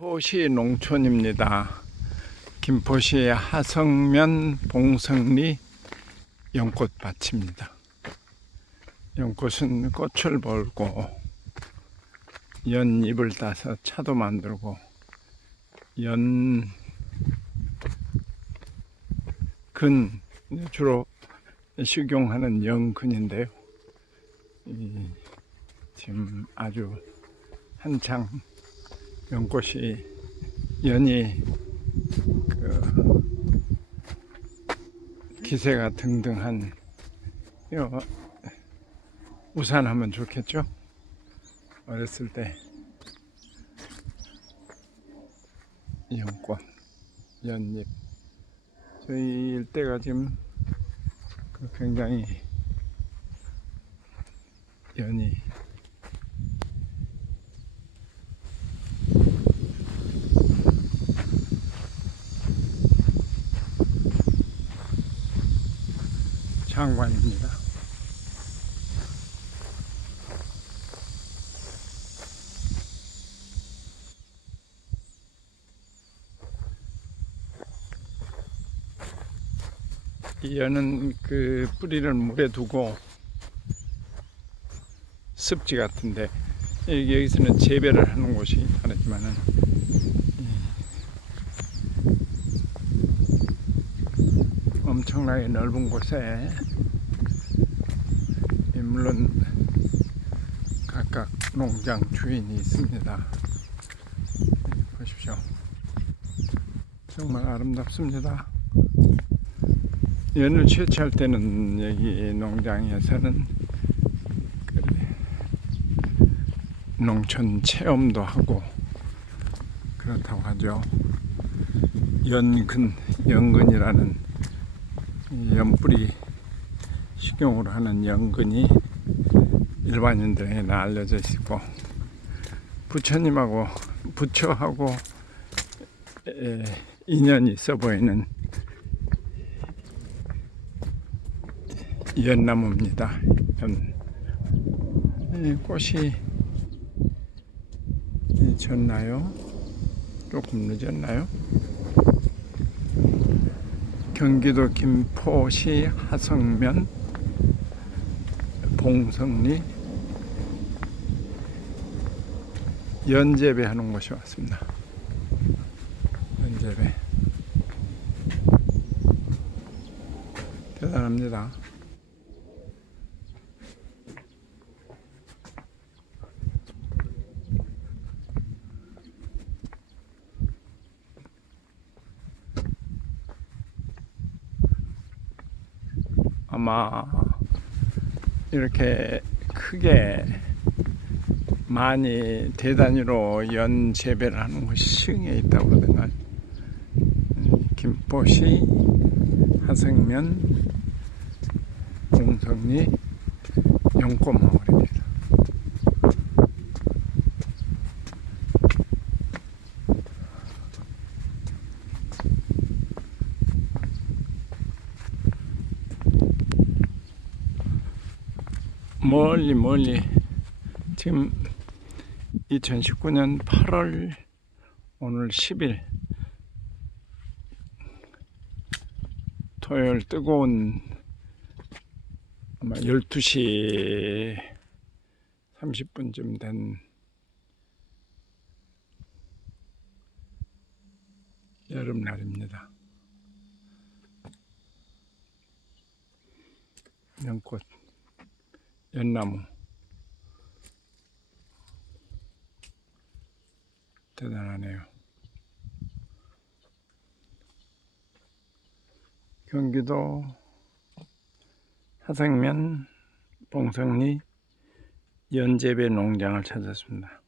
김포시 농촌입니다. 김포시 하성면 봉성리 연꽃밭입니다. 연꽃은 꽃을 벌고 연잎을 따서 차도 만들고 연 근 주로 식용하는 연근인데요. 이 지금 아주 한창 연꽃이 연이 그 기세가 등등한 요 우산하면 좋겠죠? 어렸을 때 연꽃, 연잎 저희 일대가 지금 그 굉장히 연이 장관입니다. 이 연은 그 뿌리를 물에 두고 습지 같은데 여기- 여기서는 재배를 하는 곳이 다르지만은 엄청나게 넓은 곳에 이 물론 각각 농장 주인이 있습니다. 보십시오. 정말 아름답습니다. 연을 채취할 때는 여기 농장에서는 그 농촌 체험도 하고 그렇다고 하죠. 연근, 연근이라는 이 연뿌리 식용으로 하는 연근이 일반인들에게는 알려져 있고 부처님하고 부처하고 에, 인연이 있어 보이는 연나무입니다. 연 이 꽃이 이 졌나요? 조금 늦었나요? 경기도 김포시 하성면 봉성리 연재배 하는 곳이 왔습니다. 연재배 대단합니다. 아마 이렇게 크게 많이 대단위로 연 재배를 하는 곳이 시흥에 있다고 음, 김포시 하성면 공성리 용꽃마을입니다. 멀리 멀리. 지금 2019년 8월 오늘 10일. 토요일 뜨거운 아마 12시 30분쯤 된 여름날입니다. 연꽃 연나무 대단하네요. 경기도 하성면 봉성리 연재배 농장을 찾았습니다.